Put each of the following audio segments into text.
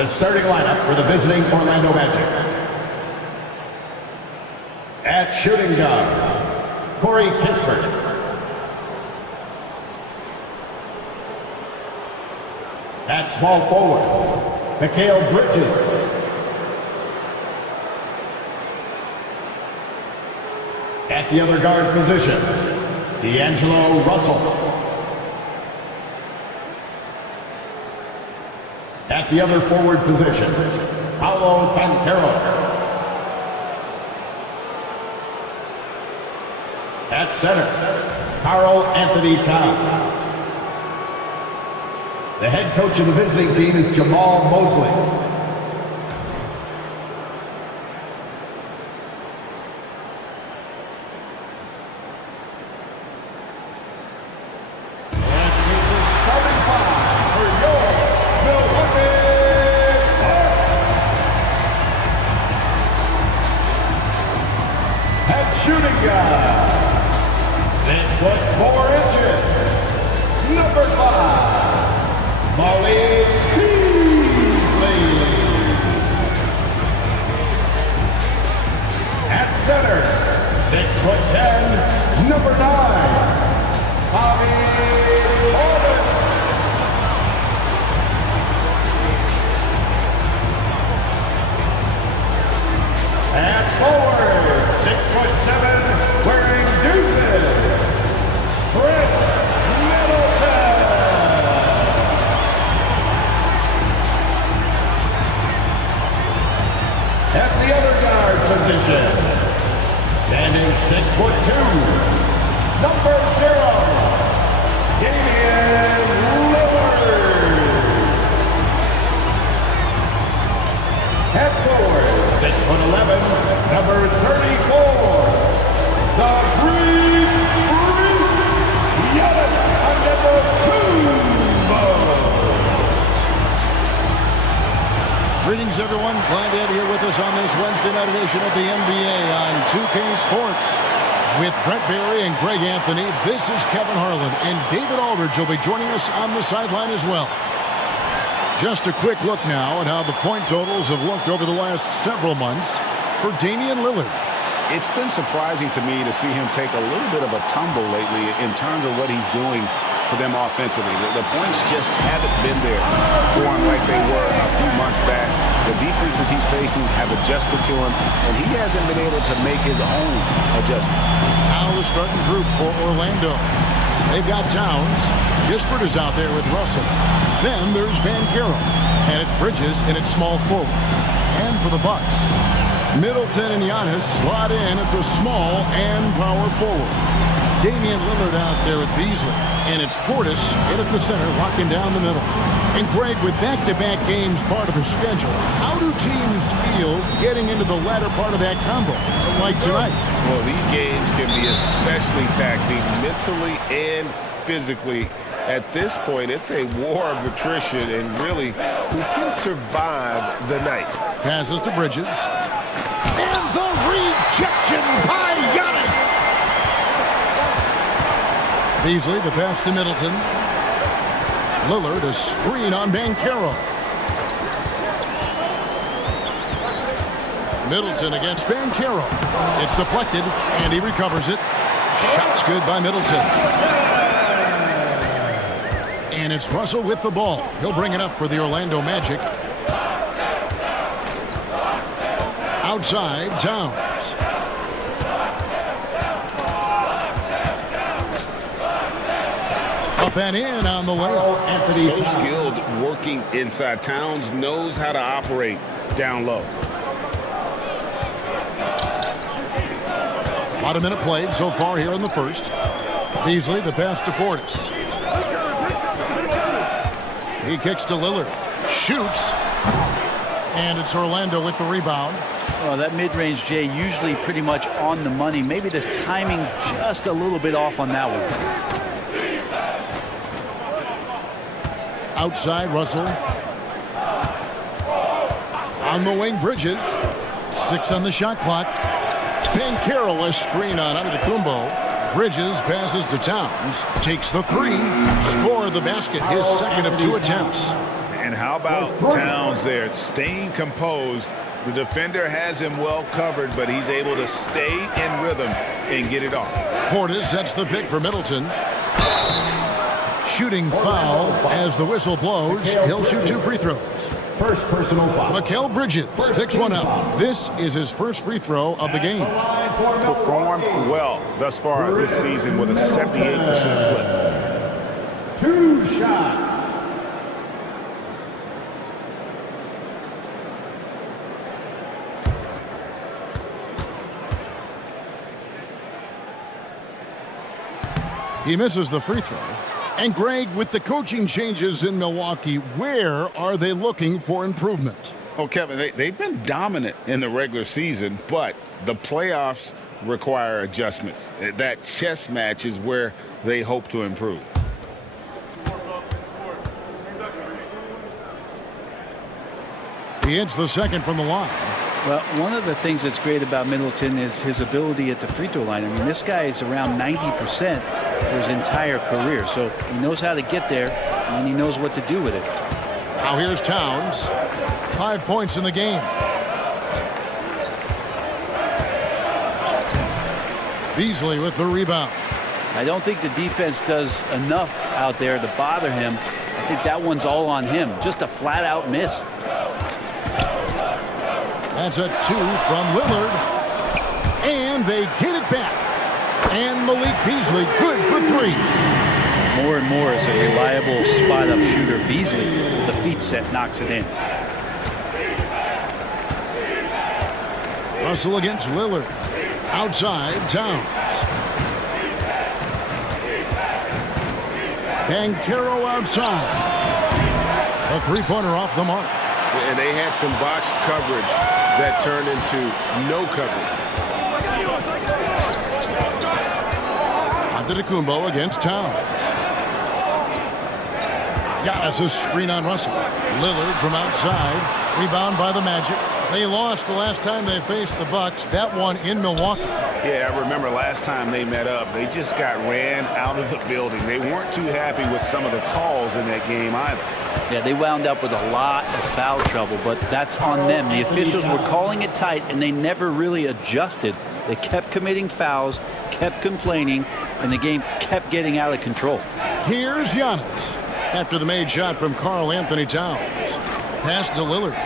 The starting lineup for the visiting Orlando Magic. At shooting guard, Corey Kispert. At small forward, Mikal Bridges. At the other guard position, D'Angelo Russell. At the other forward position, Paolo Banchero. At center, Karl Anthony Towns. The head coach of the visiting team is Jamal Mosley. Shooting guard, 6'4", number 5, Molly Beasley. At center, 6'10", number 9, Bobby Portis. At forward, 6'7", wearing deuces, Chris Middleton. At the other guard position, standing 6'2", number 0, Damian Lillard. At forward, 6'11", number 34, the Greek Freak, Giannis Antetokounmpo. Greetings, everyone. Glad to have you here with us on this Wednesday night edition of the NBA on 2K Sports. With Brent Barry and Greg Anthony, this is Kevin Harlan, and David Aldridge will be joining us on the sideline as well. Just a quick look now at how the point totals have looked over the last several months for Damian Lillard. It's been surprising to me to see him take a little bit of a tumble lately in terms of what he's doing for them offensively. The points just haven't been there for him like they were a few months back. The defenses he's facing have adjusted to him, and he hasn't been able to make his own adjustment. Now the starting group for Orlando. They've got Towns. Kispert is out there with Russell. Then there's Banchero, and it's Bridges, and it's small forward. And for the Bucks, Middleton and Giannis slot in at the small and power forward. Damian Lillard out there with Beasley, and it's Portis in at the center, locking down the middle. And Greg, with back-to-back games part of the schedule, how do teams feel getting into the latter part of that combo, like tonight? Well, these games can be especially taxing mentally and physically. At this point, it's a war of attrition, and really, who can survive the night? Passes to Bridges. And the rejection by Giannis. Beasley, the pass to Middleton. Lillard, a screen on Banchero. Middleton against Banchero. It's deflected, and he recovers it. Shot's good by Middleton. And it's Russell with the ball. He'll bring it up for the Orlando Magic. Outside, Towns. Up and in on the layup. So skilled working inside. Towns knows how to operate down low. About a minute played so far here in the first. Beasley, the pass to Portis. He kicks to Lillard. Shoots. And it's Orlando with the rebound. Well, that mid-range, Jay, usually pretty much on the money. Maybe the timing just a little bit off on that one. Outside, Russell. On the wing, Bridges. 6 on the shot clock. Banchero, a screen on Antetokounmpo. Bridges passes to Towns. Takes the 3. Score the basket. His second of 2 attempts. And how about Towns there, staying composed? The defender has him well covered, but he's able to stay in rhythm and get it off. Portis sets the pick for Middleton. Shooting foul as the whistle blows. He'll shoot 2 free throws. First personal foul. Mikal Bridges picks one up. This is his first free throw of the game. Performed well thus far this season with a 78% clip. 2 shots. He misses the free throw. And Greg, with the coaching changes in Milwaukee, where are they looking for improvement? Oh, Kevin, they've been dominant in the regular season, but the playoffs require adjustments. That chess match is where they hope to improve. He hits the second from the line. Well, one of the things that's great about Middleton is his ability at the free throw line. I mean, this guy is around 90% for his entire career. So he knows how to get there, and he knows what to do with it. Now here's Towns. 5 points in the game. Beasley with the rebound. I don't think the defense does enough out there to bother him. I think that one's all on him. Just a flat-out miss. That's a 2 from Lillard. And they get it back. And Malik Beasley good for 3. More and more as a reliable spot-up shooter. Beasley, with the feet set, knocks it in. Russell against Lillard. Outside, Towns. Banchero outside. A 3-pointer off the mark. And they had some botched coverage that turned into no coverage. Antetokounmpo against Towns. Giannis' screen on Russell. Lillard from outside. Rebound by the Magic. They lost the last time they faced the Bucks. That one in Milwaukee. Yeah, I remember last time they met up, they just got ran out of the building. They weren't too happy with some of the calls in that game either. Yeah, they wound up with a lot of foul trouble, but that's on them. The officials were calling it tight, and they never really adjusted. They kept committing fouls, kept complaining, and the game kept getting out of control. Here's Giannis after the made shot from Karl Anthony Towns. Pass to Lillard.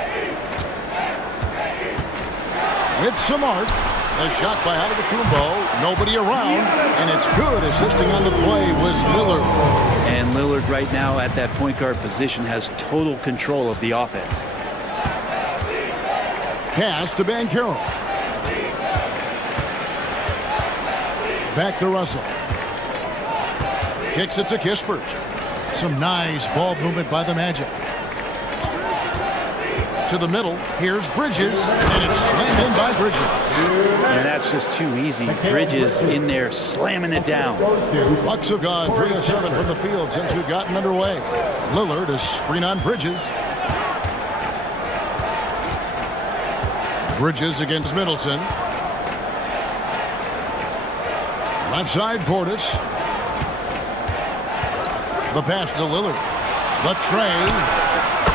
With some arc. A shot by Antetokounmpo. Nobody around, and it's good. Assisting on the play was Lillard. And Lillard right now at that point guard position has total control of the offense. Pass to Banchero. Back to Russell. Kicks it to Kispert. Some nice ball movement by the Magic. To the middle. Here's Bridges, and it's slammed in by Bridges. And that's just too easy. Bridges in there slamming it down. Bucks have gone 3 of 7 from the field since we've gotten underway. Lillard is screen on Bridges. Bridges against Middleton. Left side, Portis. The pass to Lillard. The tray.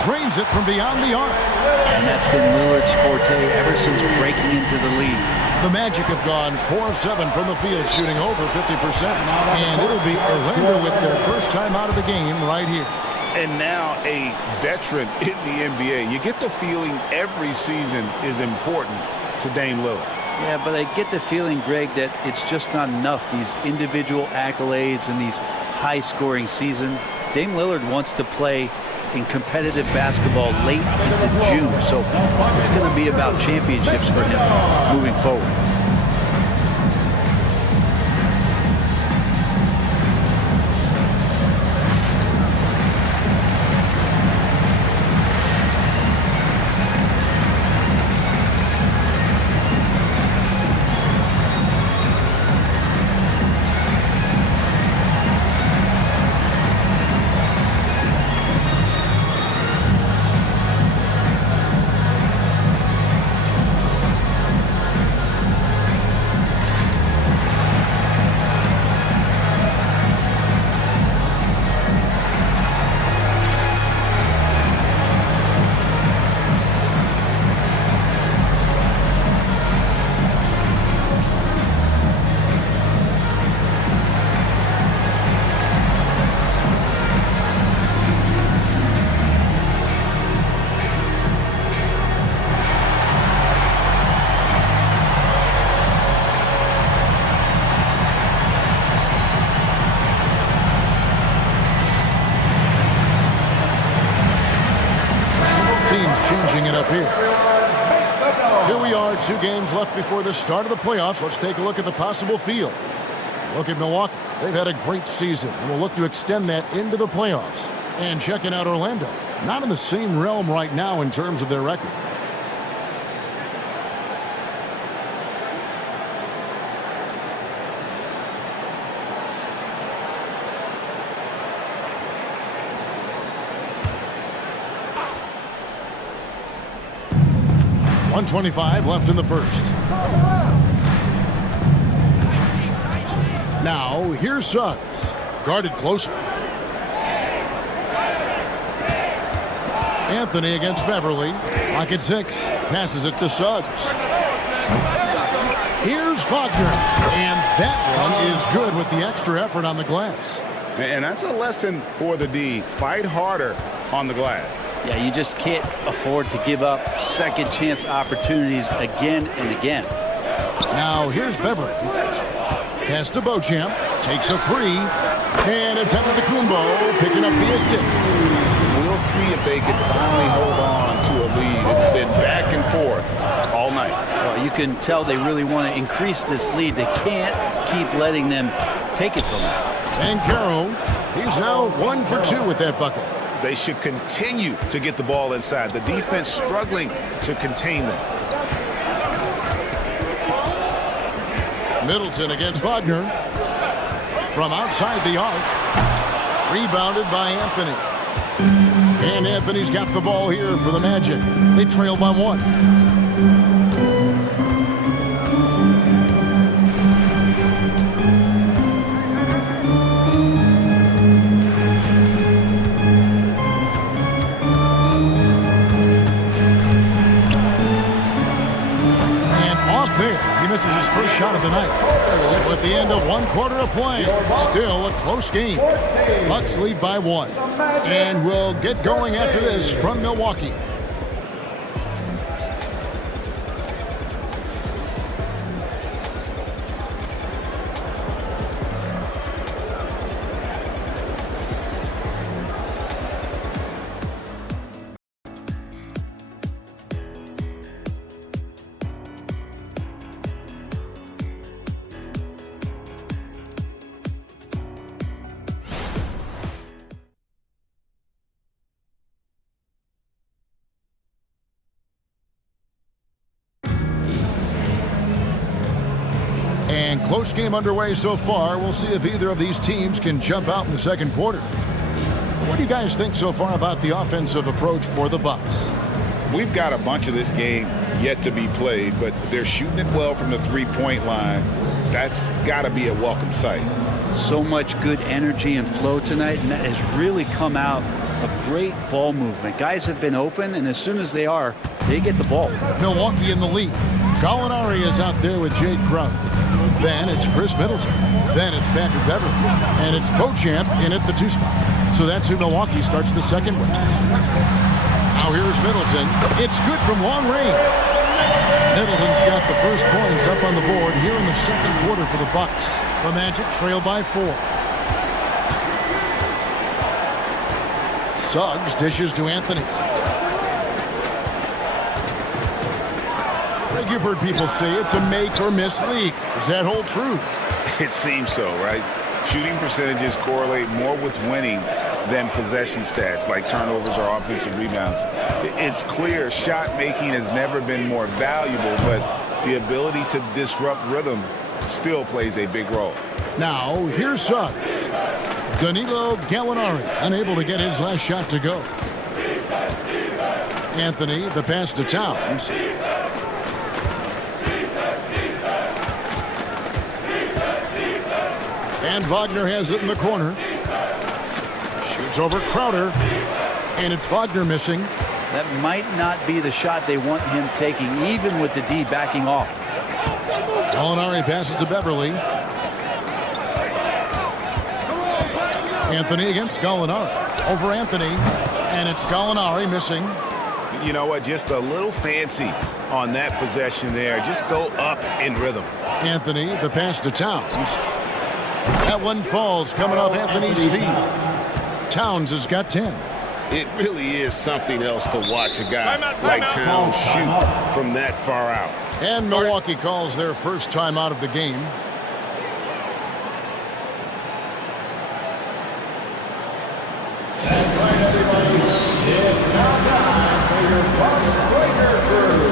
Drains it from beyond the arc. And that's been Lillard's forte ever since breaking into the league. The Magic have gone 4 of 7 from the field, shooting over 50%. And it'll be Orlando with their first time out of the game right here. And now a veteran in the NBA. You get the feeling every season is important to Dame Lillard. Yeah, but I get the feeling, Greg, that it's just not enough. These individual accolades and these high-scoring season. Dame Lillard wants to play in competitive basketball late into June. So it's going to be about championships for him moving forward. teams changing it up here. Here we are, 2 games left before the start of the playoffs. Let's take a look at the possible field. Look at Milwaukee. They've had a great season and will look to extend that into the playoffs. And checking out Orlando. Not in the same realm right now in terms of their record. .125 left in the first. Now, here's Suggs. Guarded closer. Anthony against Beverly. Pocket 6. Passes it to Suggs. Here's Wagner. And that one is good with the extra effort on the glass. And that's a lesson for the D. Fight harder on the glass. Yeah, you just can't afford to give up second chance opportunities again and again. Now here's Beverly. Pass to Beauchamp. Takes a 3. And it's Antetokounmpo picking up the assist. We'll see if they can finally hold on to a lead. It's been back and forth all night. Well, you can tell they really want to increase this lead. They can't keep letting them take it from them. And Caro, he's now 1 for 2 with that bucket. They should continue to get the ball inside. The defense struggling to contain them. Middleton against Wagner. From outside the arc. Rebounded by Anthony. And Anthony's got the ball here for the Magic. They trail by 1. Misses his first shot of the night. So at the end of 1 quarter of play, still a close game. Bucks lead by 1. And we'll get going after this from Milwaukee. And close game underway so far. We'll see if either of these teams can jump out in the second quarter. What do you guys think so far about the offensive approach for the Bucks? We've got a bunch of this game yet to be played, but they're shooting it well from the three-point line. That's got to be a welcome sight. So much good energy and flow tonight, and that has really come out of great ball movement. Guys have been open, and as soon as they are, they get the ball. Milwaukee in the lead. Gallinari is out there with Jay Crowder. Then it's Chris Middleton. Then it's Patrick Beverly. And it's Beauchamp in at the 2 spot. So that's who Milwaukee starts the second with. Now here's Middleton. It's good from long range. Middleton's got the first points up on the board here in the second quarter for the Bucks. The Magic trail by 4. Suggs dishes to Anthony. You've heard people say it's a make or miss league. Does that hold true? It seems so, right? Shooting percentages correlate more with winning than possession stats like turnovers or offensive rebounds. It's clear shot making has never been more valuable, but the ability to disrupt rhythm still plays a big role. Now, here's Suggs. Danilo Gallinari unable to get his last shot to go. Anthony, the pass to Towns. And Wagner has it in the corner. Shoots over Crowder. And it's Wagner missing. That might not be the shot they want him taking, even with the D backing off. Gallinari passes to Beverly. Anthony against Gallinari. Over Anthony. And it's Gallinari missing. You know what? Just a little fancy on that possession there. Just go up in rhythm. Anthony, the pass to Towns. That one falls coming off Anthony's feet. Towns has got 10. It really is something else to watch a guy like Towns shoot from that far out. And Milwaukee calls their first timeout of the game. That's right, everybody. It's now time for your Bucks Breaker Crew.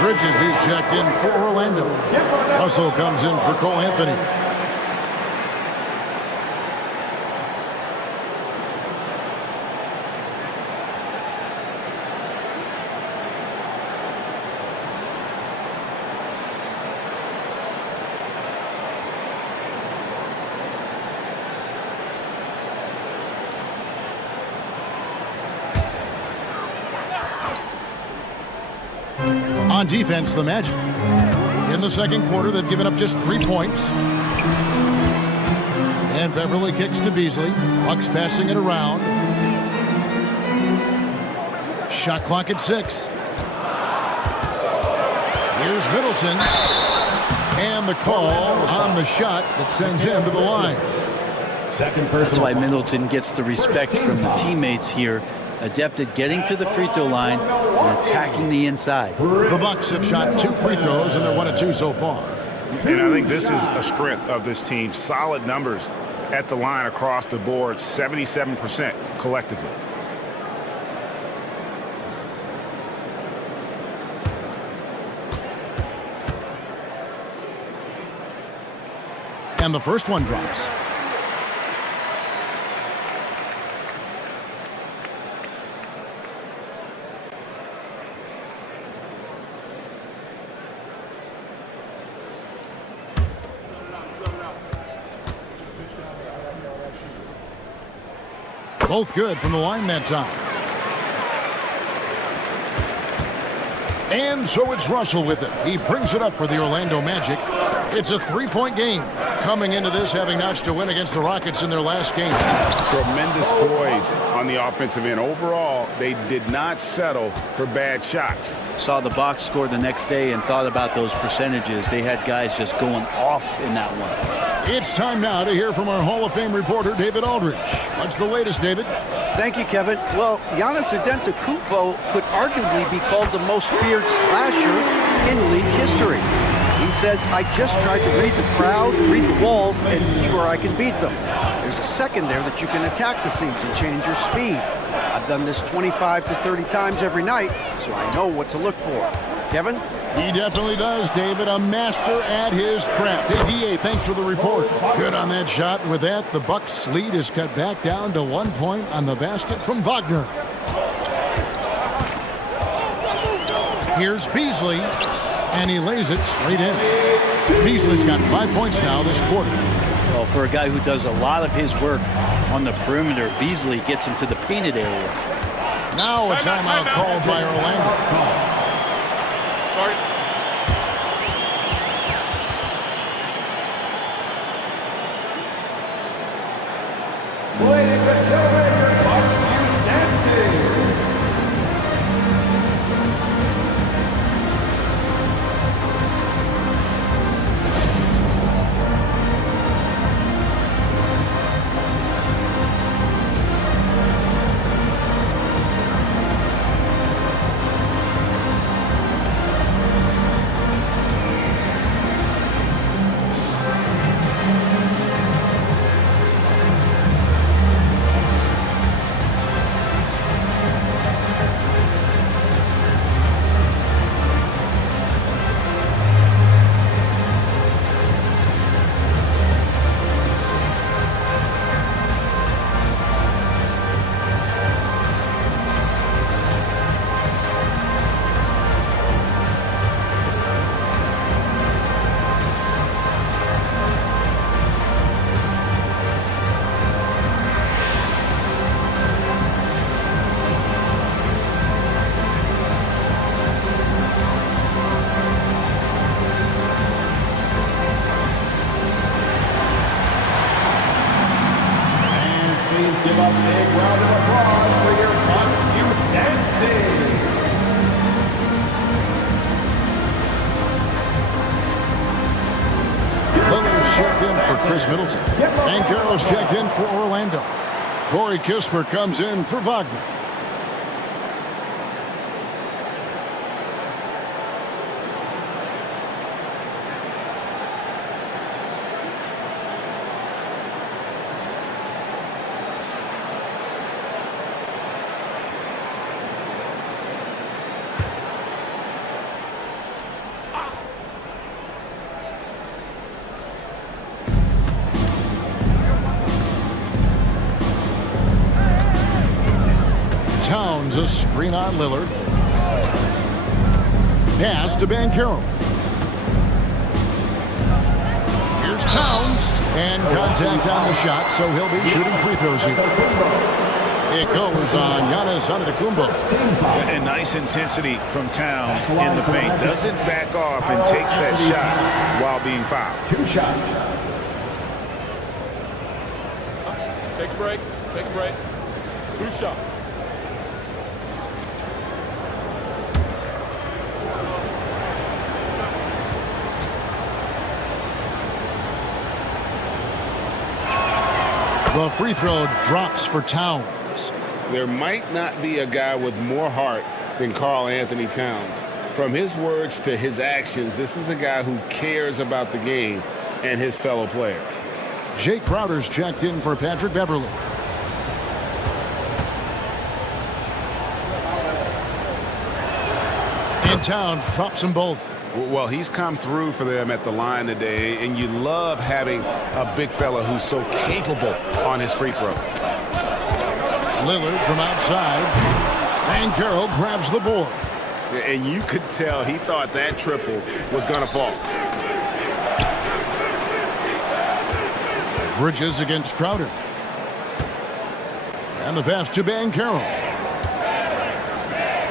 Bridges, he's checked in for Orlando. Russell comes in for Cole Anthony. On defense, the Magic. In the second quarter, they've given up just 3 points. And Beverly kicks to Beasley. Bucks passing it around. Shot clock at 6. Here's Middleton. And the call on the shot that sends him to the line. That's why Middleton gets the respect from the teammates here. Adept at getting to the free throw line and attacking the inside. The Bucks have shot 2 free throws, and they're 1 of 2 so far. And I think this is a strength of this team. Solid numbers at the line across the board, 77% collectively. And the first one drops. Both good from the line that time. And so it's Russell with it. He brings it up for the Orlando Magic. It's a 3-point game. Coming into this, having notched a win against the Rockets in their last game. Tremendous poise on the offensive end. Overall, they did not settle for bad shots. Saw the box score the next day and thought about those percentages. They had guys just going off in that one. It's time now to hear from our Hall of Fame reporter, David Aldridge. What's the latest, David? Thank you, Kevin. Well, Giannis Antetokounmpo could arguably be called the most feared slasher in league history. He says, I just tried to read the crowd, read the walls, and see where I can beat them. There's a second there that you can attack the seams and change your speed. I've done this 25 to 30 times every night, so I know what to look for. Kevin? He definitely does, David. A master at his craft. Hey, D.A., thanks for the report. Good on that shot. And with that, the Bucks' lead is cut back down to 1 point on the basket from Wagner. Here's Beasley, and he lays it straight in. Beasley's got 5 points now this quarter. Well, for a guy who does a lot of his work on the perimeter, Beasley gets into the painted area. Now a timeout called by Orlando. Ladies and gentlemen, your Bucks Youth Dancing. a big round of applause for your Bucks youth dancing. Lillard's checked in for Chris Middleton. And Carroll's checked in for Orlando. Corey Kispert comes in for Wagner. Towns a screen on Lillard. Pass to Banchero. Here's Towns. And contact on the shot, so he'll be shooting free throws here. It goes on Giannis Antetokounmpo. And nice intensity from Towns in the paint. Doesn't back off and takes that shot while being fouled. 2 shots. Take a break. Take a break. 2 shots. The free throw drops for Towns. There might not be a guy with more heart than Karl Anthony Towns. From his words to his actions, this is a guy who cares about the game and his fellow players. Jay Crowder's checked in for Patrick Beverly. And Towns drops them both. Well, he's come through for them at the line today, and you love having a big fella who's so capable on his free throw. Lillard from outside. Banchero grabs the board. And you could tell he thought that triple was going to fall. Bridges against Crowder. And the pass to Banchero.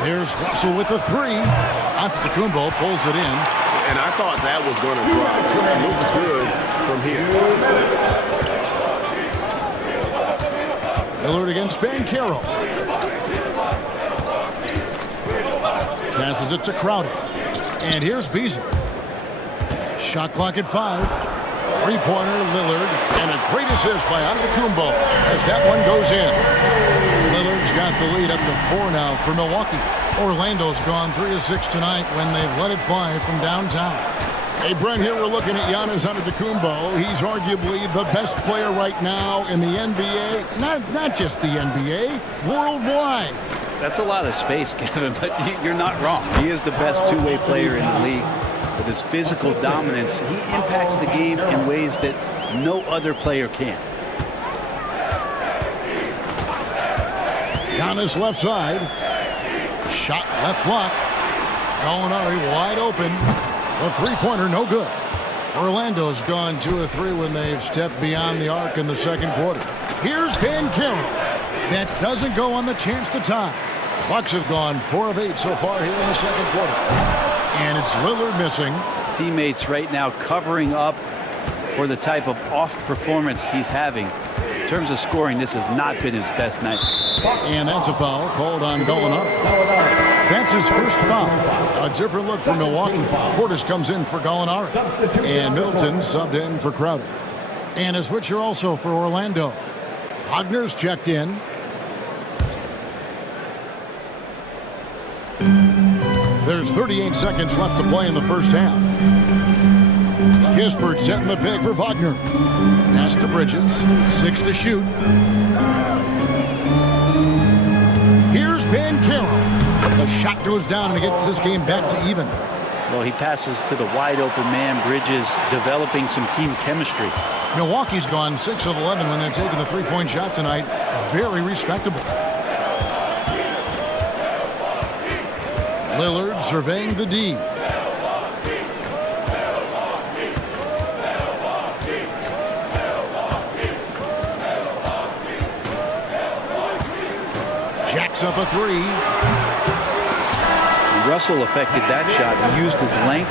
Here's Russell with the 3. Antetokounmpo pulls it in. And I thought that was going to drop. It looked good from here. Lillard against Banchero. Passes it to Crowder. And here's Beasley. Shot clock at 5. Three-pointer, Lillard. And a great assist by Antetokounmpo as that one goes in. Lillard's got the lead up to 4 now for Milwaukee. Orlando's gone 3 of 6 tonight when they've let it fly from downtown. Hey, Brent, here we're looking at Giannis Antetokounmpo. He's arguably the best player right now in the NBA. Not just the NBA, worldwide. That's a lot of space, Kevin, but you're not wrong. He is the best two-way player in the league. With his physical dominance, he impacts the game in ways that no other player can. Giannis left side. Shot left block. Gallinari wide open. The three-pointer no good. Orlando's gone 2 of 3 when they've stepped beyond the arc in the second quarter. Here's Banchero. That doesn't go on the chance to tie. Bucks have gone 4 of 8 so far here in the second quarter. And it's Lillard missing. Teammates right now covering up for the type of off performance he's having. In terms of scoring, this has not been his best night. And that's a foul called on Gallinari. That's his first foul. A different look for Milwaukee. Portis comes in for Gallinari. And Middleton subbed in for Crowder. And a switcher also for Orlando. Wagner's checked in. There's 38 seconds left to play in the first half. Kispert setting the pick for Wagner. Pass to Bridges. 6 to shoot. Here's Banchero. The shot goes down and it gets this game back to even. Well, he passes to the wide open man. Bridges developing some team chemistry. Milwaukee's gone 6 of 11 when they're taking the three-point shot tonight. Very respectable. Lillard surveying the D. Jacks up a 3. Russell affected that shot. He used his length,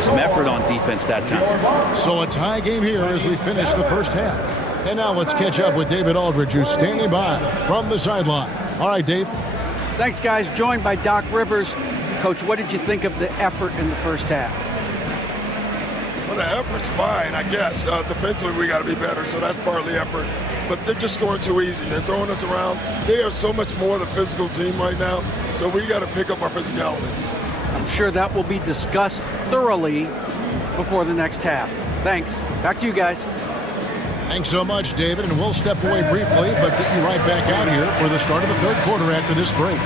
some effort on defense that time. So a tie game here as we finish the first half. And now let's catch up with David Aldridge, who's standing by from the sideline. All right, Dave. Thanks, guys. Joined by Doc Rivers. Coach, what did you think of the effort in the first half? Well, the effort's fine, I guess. Defensively, we got to be better, so that's partly effort. But they're just scoring too easy. They're throwing us around. They are so much more the physical team right now, so we got to pick up our physicality. I'm sure that will be discussed thoroughly before the next half. Thanks. Back to you guys. Thanks so much, David, and we'll step away briefly, but get you right back out here for the start of the third quarter after this break.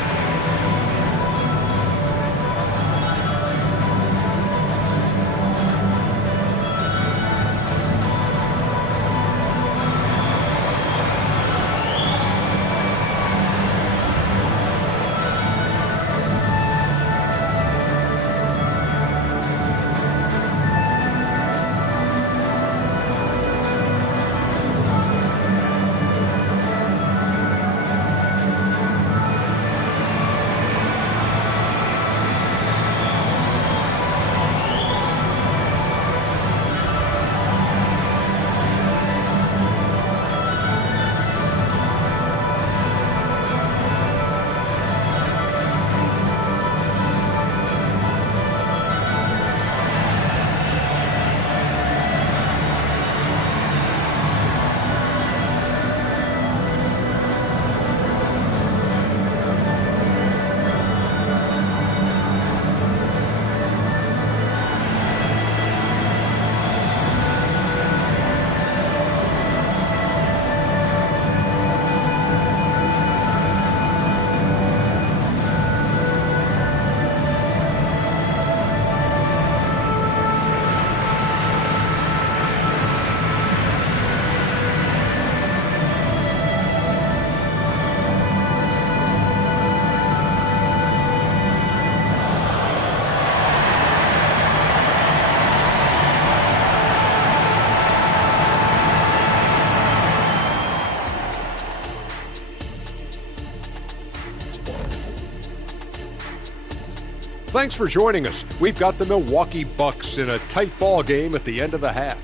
Thanks for joining us. We've got the Milwaukee Bucks in a tight ball game at the end of the half.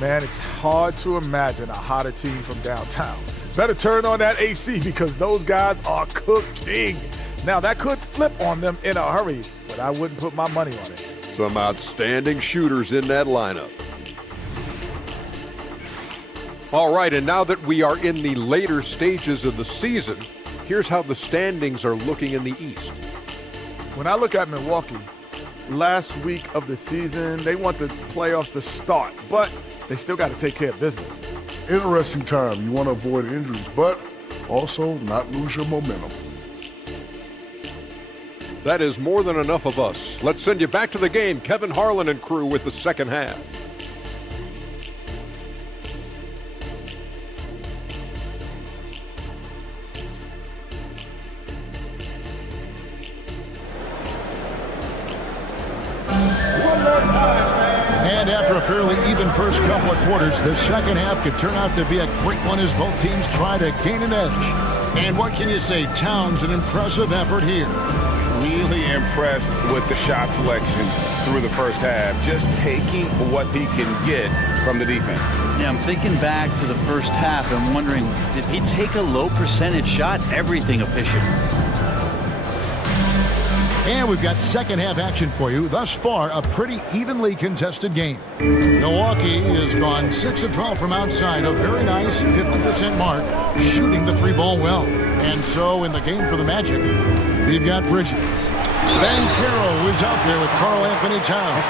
Man, it's hard to imagine a hotter team from downtown. Better turn on that AC because those guys are cooking. Now, that could flip on them in a hurry, but I wouldn't put my money on it. Some outstanding shooters in that lineup. All right, and now that we are in the later stages of the season, here's how the standings are looking in the East. When I look at Milwaukee, last week of the season, they want the playoffs to start, but they still got to take care of business. Interesting time. You want to avoid injuries, but also not lose your momentum. That is more than enough of us. Let's send you back to the game. Kevin Harlan and crew with the second half. And after a fairly even first couple of quarters, the second half could turn out to be a quick one as both teams try to gain an edge. And what can you say? Towns, an impressive effort here. Really impressed with the shot selection through the first half, just taking what he can get from the defense. Yeah, I'm thinking back to the first half and wondering, did he take a low percentage shot? Everything efficient. And we've got second half action for you. Thus far, a pretty evenly contested game. Milwaukee has gone 6 of 12 from outside, a very nice 50% mark, shooting the three ball well. And so in the game for the Magic, we've got Bridges. Banchero is out there with Karl Anthony Towns.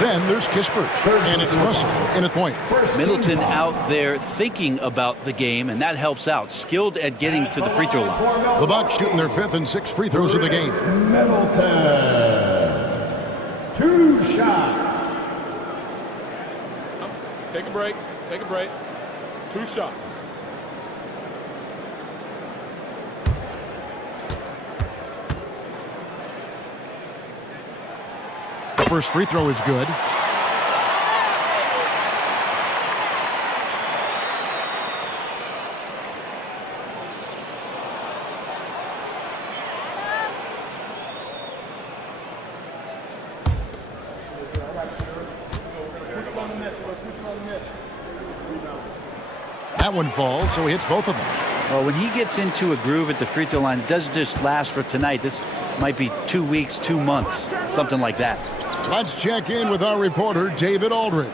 Then there's Kispert, and it's Russell in at point. Middleton out there thinking about the game, and that helps out. Skilled at getting to the free throw line. The Bucks shooting their 5th and 6th free throws of the game. Middleton. 2 shots. Take a break. Take a break. 2 shots. The first free throw is good. That one falls, so he hits both of them. Well, when he gets into a groove at the free throw line, it doesn't just last for tonight. This might be 2 weeks, 2 months, something like that. Let's check in with our reporter, David Aldridge.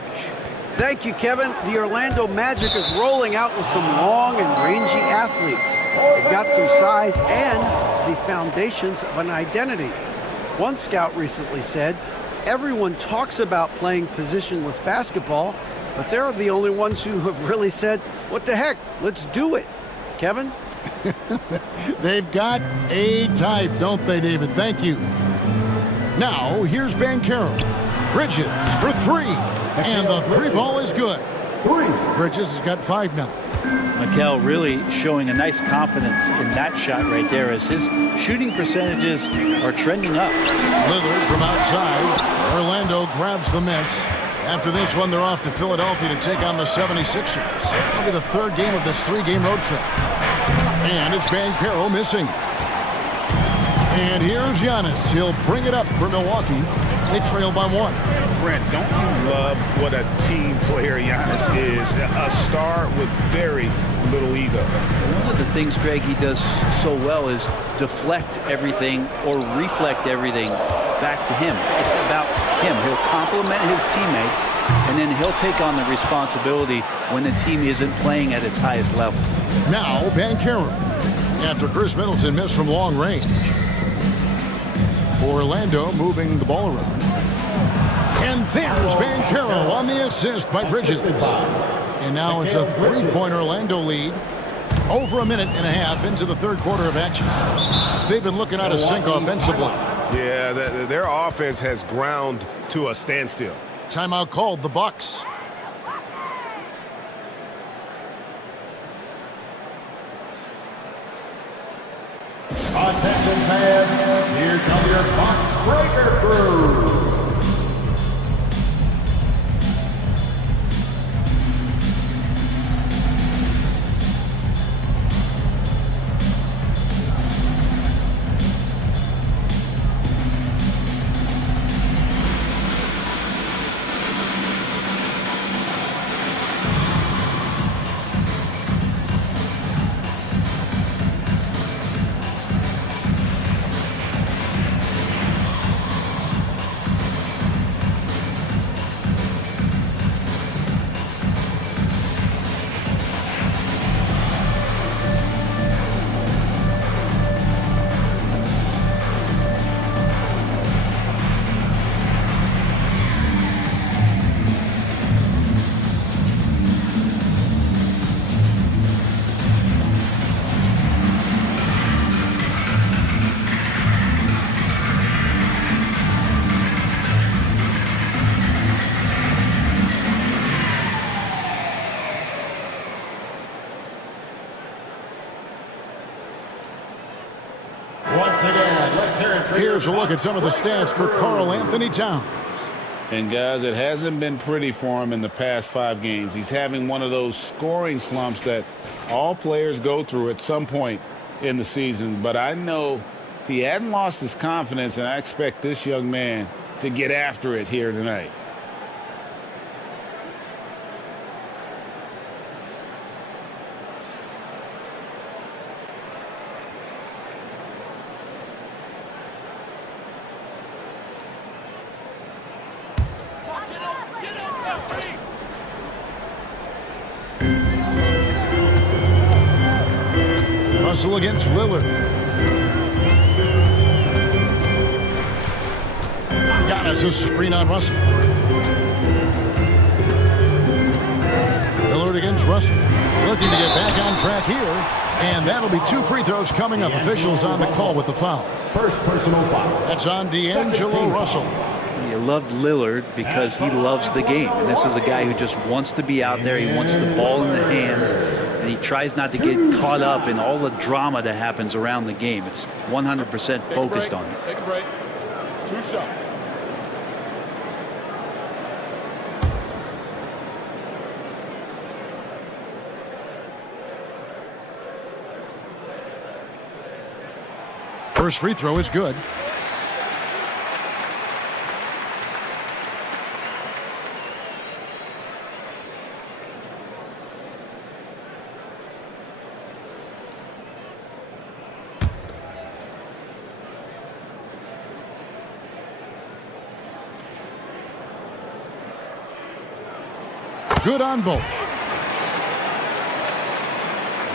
Thank you, Kevin. The Orlando Magic is rolling out with some long and rangy athletes. They've got some size and the foundations of an identity. One scout recently said, everyone talks about playing positionless basketball, but they're the only ones who have really said, what the heck, let's do it. Kevin? They've got a type, don't they, David? Thank you. Now, here's Banchero. Bridges for 3. And the 3 ball is good. Bridges has got 5 now. Mikel really showing a nice confidence in that shot right there as his shooting percentages are trending up. Lillard from outside. Orlando grabs the miss. After this one, they're off to Philadelphia to take on the 76ers. It'll be the 3rd game of this 3-game road trip. And it's Banchero missing. And here's Giannis. He'll bring it up for Milwaukee. They trail by 1. Brent, don't you love what a team player Giannis is? A star with very little ego. One of the things, Greg, he does so well is deflect everything or reflect everything back to him. It's about him. He'll compliment his teammates, and then he'll take on the responsibility when the team isn't playing at its highest level. Now, Banchero. After Chris Middleton missed from long range. Orlando moving the ball around. And there's Banchero on the assist by Bridges. And now it's a 3-point Orlando lead. Over a minute and a half into the 3rd quarter of action. They've been looking out of sync offensively. Yeah, their offense has ground to a standstill. Timeout called, the Bucks. Attention fans, here come your Bucks Breaker crew. Here's a look at some of the stats for Karl Anthony Towns. And guys, it hasn't been pretty for him in the past 5 games. He's having one of those scoring slumps that all players go through at some point in the season. But I know he hadn't lost his confidence, and I expect this young man to get after it here tonight. Russell against Lillard. Giannis a screen on Russell. Lillard against Russell. Looking to get back on track here. And that'll be 2 free throws coming up. Officials on the call with the foul. First personal foul. That's on D'Angelo Russell. You love Lillard because he loves the game. And this is a guy who just wants to be out there. He wants the ball in the hands. And he tries not to get caught up in all the drama that happens around the game. It's 100% focused on it. Take a break. 2 shots. First free throw is good. Good on both.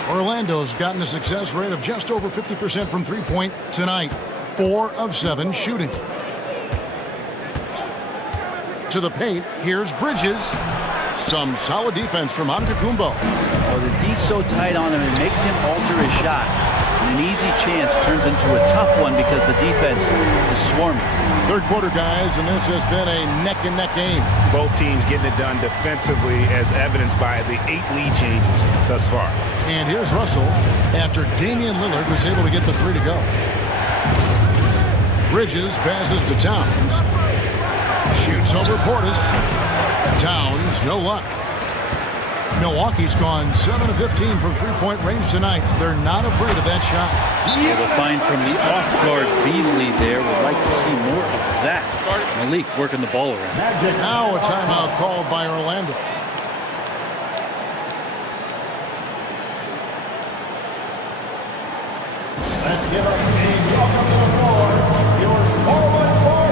Orlando's gotten a success rate of just over 50% from three-point tonight. 4 of 7 shooting. To the paint, here's Bridges. Some solid defense from Antetokounmpo. Oh, the D's so tight on him, it makes him alter his shot. And an easy chance turns into a tough one because the defense is swarming. Third quarter, guys, and this has been a neck-and-neck game. Both teams getting it done defensively, as evidenced by the 8 lead changes thus far. And here's Russell after Damian Lillard was able to get the 3 to go. Bridges passes to Towns. Shoots over Portis. Towns, no luck. Milwaukee's gone 7 of 15 from three-point range tonight. They're not afraid of that shot. Well, the find from the off-guard Beasley there. Would like to see more of that. Malik working the ball around. Now a timeout called by Orlando. Let's give up a welcome to the floor, your forward crew.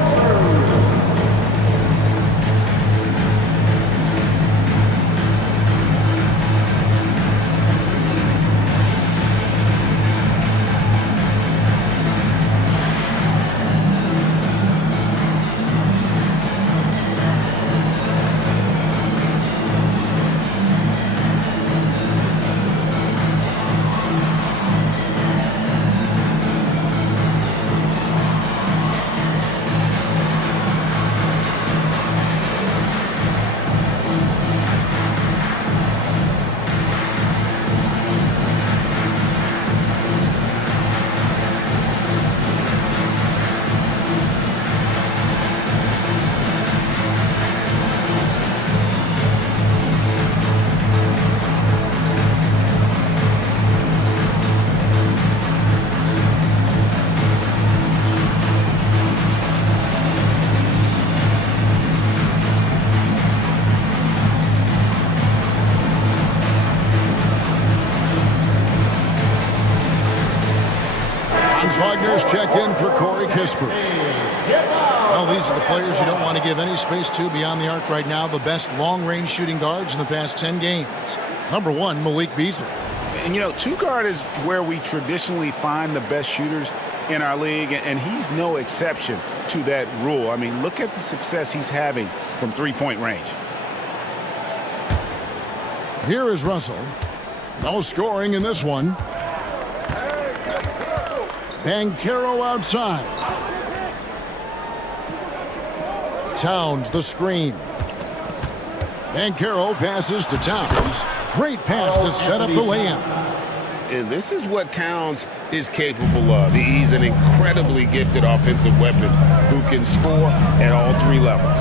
Wagner's checked in for Corey Kispert. Well, these are the players you don't want to give any space to beyond the arc right now. The best long-range shooting guards in the past 10 games. Number 1, Malik Beasley. And, you know, 2 guard is where we traditionally find the best shooters in our league, and he's no exception to that rule. I mean, look at the success he's having from three-point range. Here is Russell. No scoring in this one. Banchero outside. Towns the screen. Banchero passes to Towns. Great pass to set up the layup. And this is what Towns is capable of. He's an incredibly gifted offensive weapon who can score at all 3 levels.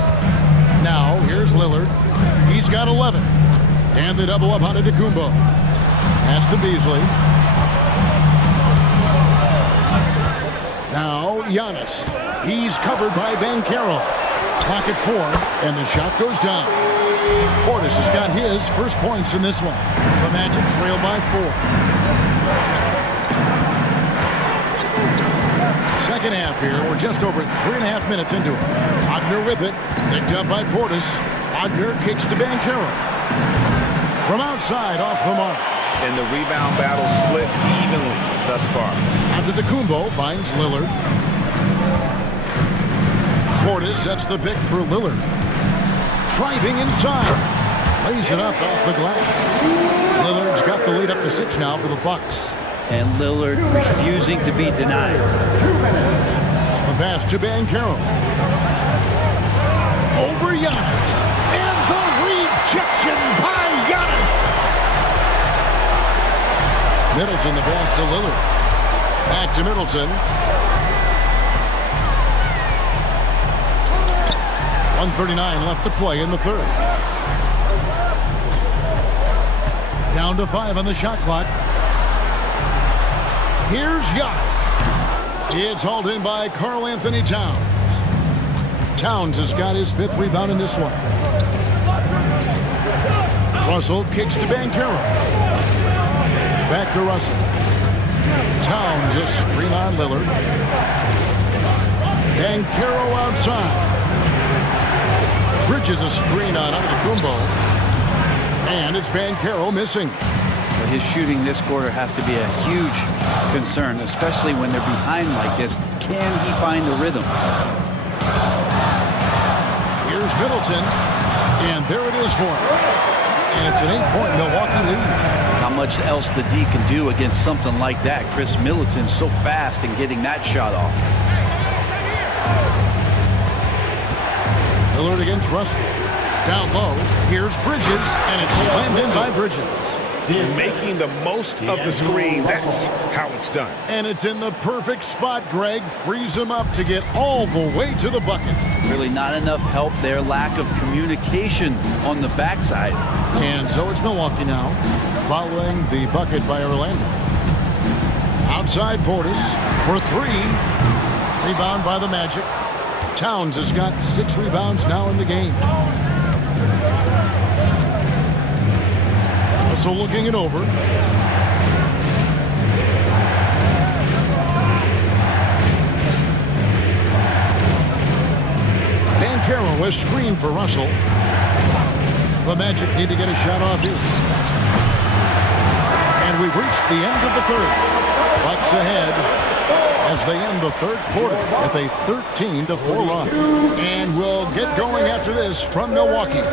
Now, here's Lillard. He's got 11. And the double up on Antetokounmpo. Pass to Beasley. Now, Giannis. He's covered by Banchero. Clock at 4, and the shot goes down. Portis has got his first points in this one. The Magic trail by 4. Second half here. We're just over 3.5 minutes into it. Wagner with it. Picked up by Portis. Wagner kicks to Banchero. From outside, off the mark. And the rebound battle split evenly thus far. Antetokounmpo finds Lillard. Portis sets the pick for Lillard. Driving inside. Lays it up off the glass. Lillard's got the lead up to 6 now for the Bucks. And Lillard refusing to be denied. The pass to Banchero. Over Giannis. And the rejection by Giannis. Middleton the pass to Lillard. Back to Middleton. 1:39 left to play in the third. Down to 5 on the shot clock. Here's Giannis. It's hauled in by Karl Anthony Towns. Towns has got his 5th rebound in this one. Russell kicks to Banchero. Back to Russell. Towns a screen on Lillard. Banchero outside. Bridges a screen on Antetokounmpo. And it's Banchero missing. But his shooting this quarter has to be a huge concern, especially when they're behind like this. Can he find the rhythm? Here's Middleton. And there it is for him. And it's an 8-point Milwaukee lead. How much else the D can do against something like that? Chris Middleton so fast in getting that shot off. Lillard against Russell. Down low, here's Bridges, and it's slammed in by Bridges. Making the most of the screen, that's how it's done. And it's in the perfect spot, Greg. Frees him up to get all the way to the bucket. Really not enough help there. Lack of communication on the backside. And so it's Milwaukee now, following the bucket by Orlando. Outside Portis for 3. Rebound by the Magic. Towns has got 6 rebounds now in the game. Also looking it over. Banchero is screened for Russell. The Magic need to get a shot off here. And we've reached the end of the third. Bucks ahead as they end the third quarter with a 13-4 run. And we'll get going after this from Milwaukee.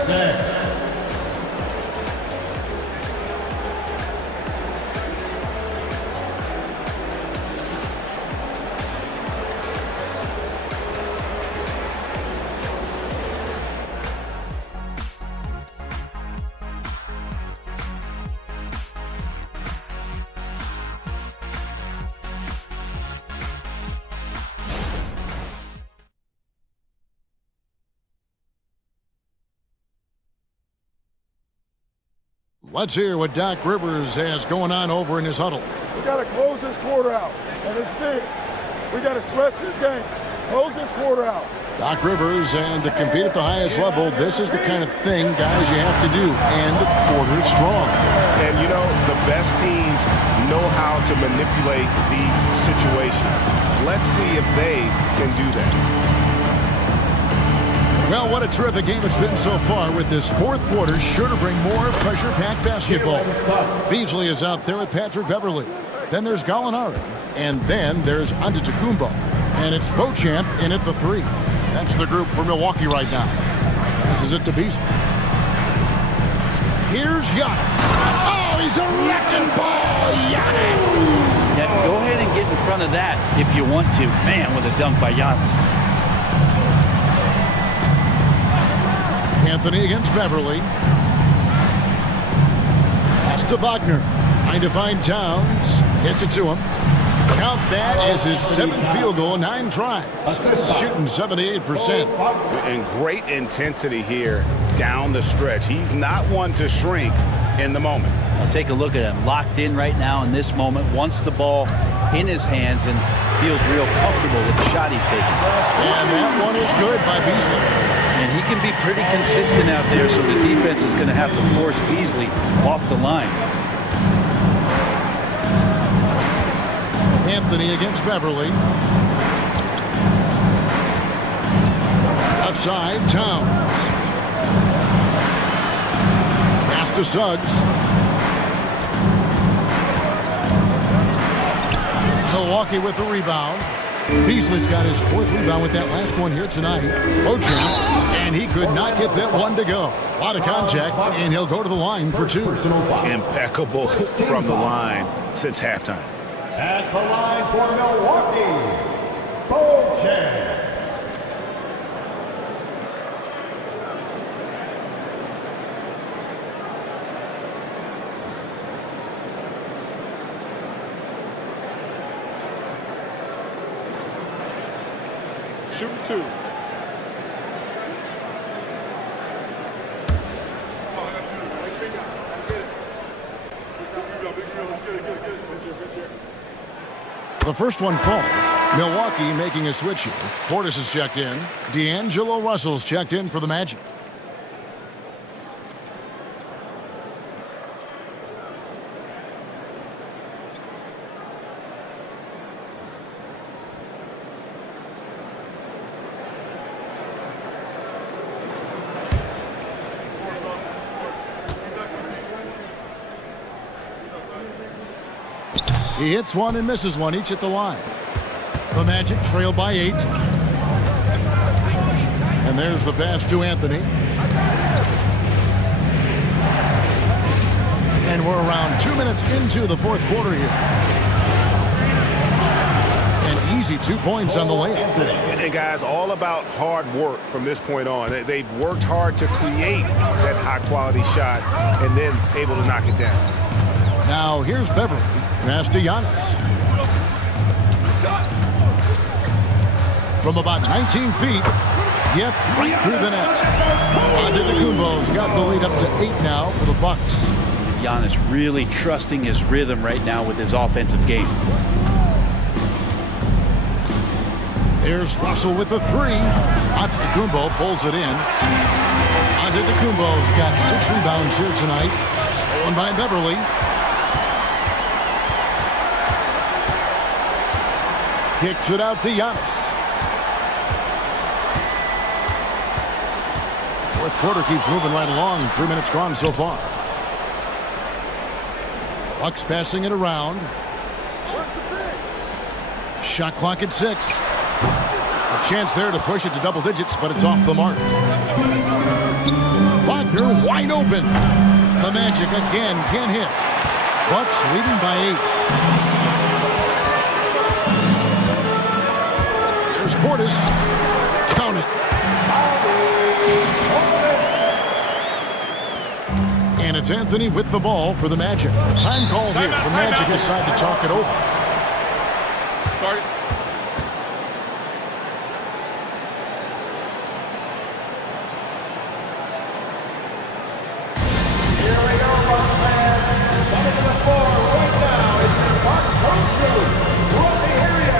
Let's hear what Doc Rivers has going on over in his huddle. We got to close this quarter out, and it's big. We got to stretch this game. Close this quarter out. Doc Rivers, and to compete at the highest level, this is the kind of thing, guys, you have to do. And quarter strong. And, you know, the best teams know how to manipulate these situations. Let's see if they can do that. Well, what a terrific game it's been so far, with this fourth quarter sure to bring more pressure-packed basketball. Beasley is out there with Patrick Beverley. Then there's Gallinari. And then there's Antetokounmpo. And it's Beauchamp in at the 3. That's the group for Milwaukee right now. Passes it to Beasley. Here's Giannis. Oh, he's a wrecking ball, Giannis! Yeah, go ahead and get in front of that if you want to. Man, with a dunk by Giannis. Anthony against Beverly. Pass to Wagner. Trying to find Towns. Hits it to him. Count that as his 7th field goal, 9 tries. Shooting 78%. And great intensity here down the stretch. He's not one to shrink in the moment. Now take a look at him. Locked in right now in this moment. Wants the ball in his hands and feels real comfortable with the shot he's taking. And that one is good by Beasley. And he can be pretty consistent out there, so the defense is going to have to force Beasley off the line. Anthony against Beverly. Left side, Towns. Pass to Suggs. Milwaukee with the rebound. Beasley's got his 4th rebound with that last one here tonight. Beauchamp, and he could not get that one to go. A lot of contact, and he'll go to the line for 2. Impeccable from the line since halftime. At the line for Milwaukee, Beauchamp. Shooting 2. The first one falls. Milwaukee making a switch here. Portis is checked in. D'Angelo Russell's checked in for the Magic. He hits one and misses one, each at the line. The Magic trail by 8. And there's the pass to Anthony. And we're around 2 minutes into the fourth quarter here. An easy 2 points on the layup. And guys, all about hard work from this point on. They've worked hard to create that high-quality shot and then able to knock it down. Now here's Beverly. Pass to Giannis. From about 19 feet. Yep, right through the net. Antetokounmpo's got the lead up to 8 now for the Bucks. Giannis really trusting his rhythm right now with his offensive game. There's Russell with the 3. Antetokounmpo pulls it in. Antetokounmpo's got 6 rebounds here tonight. Stolen by Beverly. Kicks it out to Giannis. Fourth quarter keeps moving right along. 3 minutes gone so far. Bucks passing it around. Shot clock at 6. A chance there to push it to double digits, but it's off the mark. Wagner wide open. The Magic again can't hit. Bucks leading by 8. Here's Portis. Count it. And it's Anthony with the ball for the Magic. Time called here. The Magic decide to talk it over. Start it. Here we go, Bucks fans. Coming to the floor right now is the Bucks coach crew. Let me hear ya.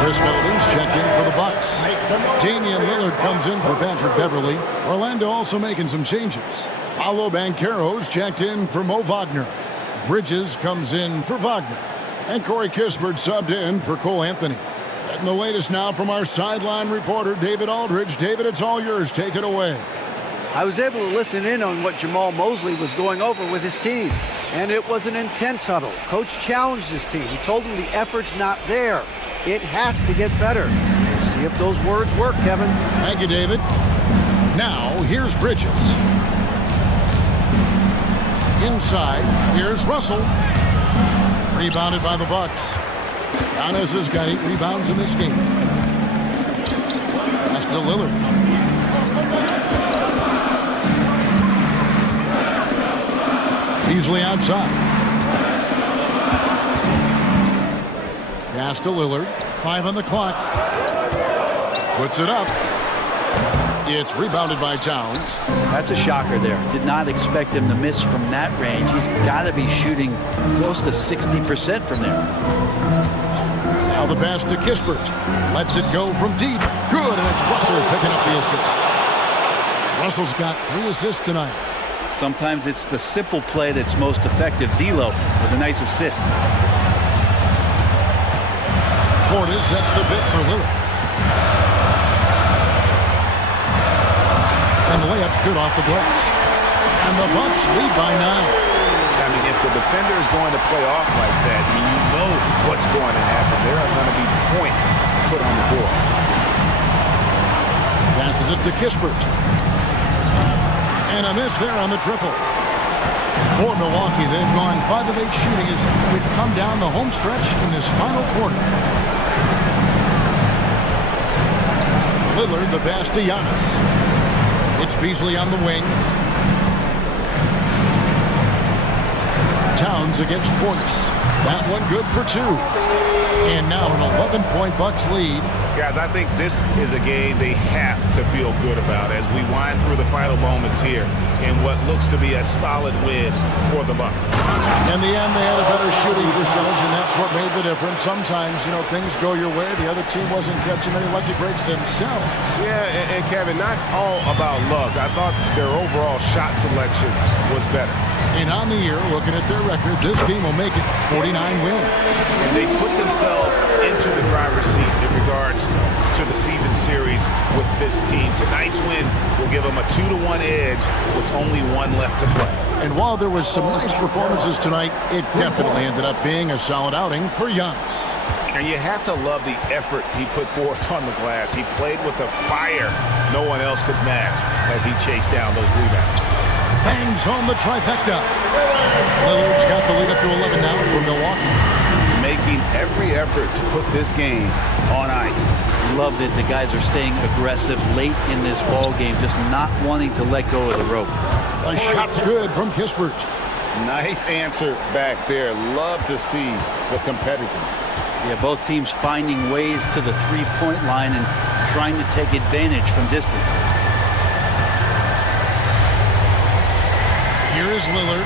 Chris Middleton's checked in for the Bucks. Damian Lillard comes in for Patrick Beverly. Orlando also making some changes. Paolo Banchero's checked in for Mo Wagner. Bridges comes in for Wagner. And Corey Kispert subbed in for Cole Anthony. Getting the latest now from our sideline reporter, David Aldridge. David, it's all yours. Take it away. I was able to listen in on what Jamal Mosley was going over with his team, and it was an intense huddle. Coach challenged his team. He told them the effort's not there. It has to get better. See if those words work, Kevin. Thank you, David. Now, here's Bridges. Inside, here's Russell. Rebounded by the Bucks. Giannis has got 8 rebounds in this game. That's to Lillard. Beasley outside. Pass to Lillard. 5 on the clock. Puts it up. It's rebounded by Towns. That's a shocker there. Did not expect him to miss from that range. He's got to be shooting close to 60% from there. Now the pass to Kispert. Lets it go from deep. Good, and it's Russell picking up the assist. Russell's got 3 assists tonight. Sometimes it's the simple play that's most effective. D'Lo with a nice assist. Portis sets the bit for Lillard. And the layup's good off the glass. And the Bucks lead by 9. I mean, if the defender is going to play off like that, you know what's going to happen. There are going to be points put on the board. Passes Passes it to Kispert. And a miss there on the triple. For Milwaukee, they've gone 5 of 8 shooting as we've come down the home stretch in this final quarter. Lillard, the pass to Giannis. It's Beasley on the wing. Towns against Portis. That one good for 2. And now an 11-point Bucks lead. Guys, I think this is a game they have to feel good about as we wind through the final moments here in what looks to be a solid win for the Bucks. In the end, they had a better shooting percentage, and that's what made the difference. Sometimes, things go your way. The other team wasn't catching any lucky breaks themselves. Yeah, and Kevin, not all about luck. I thought their overall shot selection was better. And on the year, looking at their record, this team will make it 49 wins. And they put themselves into the driver's seat in regards to the season series with this team. Tonight's win will give them a 2-1 edge with only 1 left to play. And while there was some nice performances tonight, it definitely ended up being a solid outing for Giannis. And you have to love the effort he put forth on the glass. He played with a fire no one else could match as he chased down those rebounds. Bangs home the trifecta. Lillard's got the lead up to 11 now for Milwaukee. Making every effort to put this game on ice. Love that the guys are staying aggressive late in this ball game, just not wanting to let go of the rope. A shot's good from Kispert. Nice answer back there. Love to see the competitiveness. Yeah, both teams finding ways to the three-point line and trying to take advantage from distance. Here is Lillard.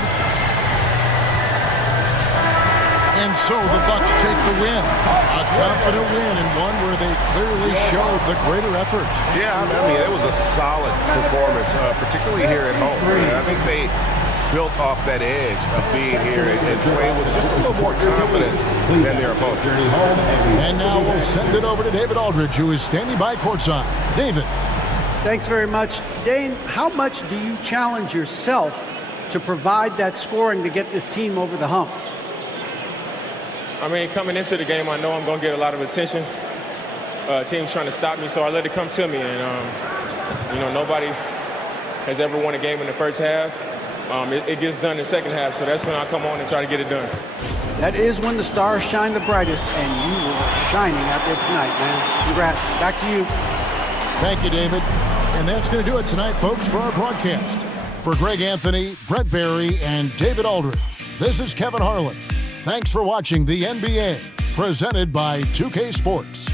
And so the Bucks take the win. A confident win and one where they clearly showed the greater effort. Yeah, I mean, it was a solid performance, particularly here at home. I think they built off that edge of being here and playing with just a little more confidence than their opponent. And now we'll send it over to David Aldridge, who is standing by courtside. David. Thanks very much. Dane, how much do you challenge yourself to provide that scoring to get this team over the hump? I mean, coming into the game, I know I'm going to get a lot of attention. Teams trying to stop me, so I let it come to me. And, nobody has ever won a game in the first half. It gets done in the second half, so that's when I come on and try to get it done. That is when the stars shine the brightest, and you were shining out there tonight, man. Congrats. Back to you. Thank you, David. And that's going to do it tonight, folks, for our broadcast. For Greg Anthony, Brett Barry, and David Aldridge, this is Kevin Harlan. Thanks for watching the NBA, presented by 2K Sports.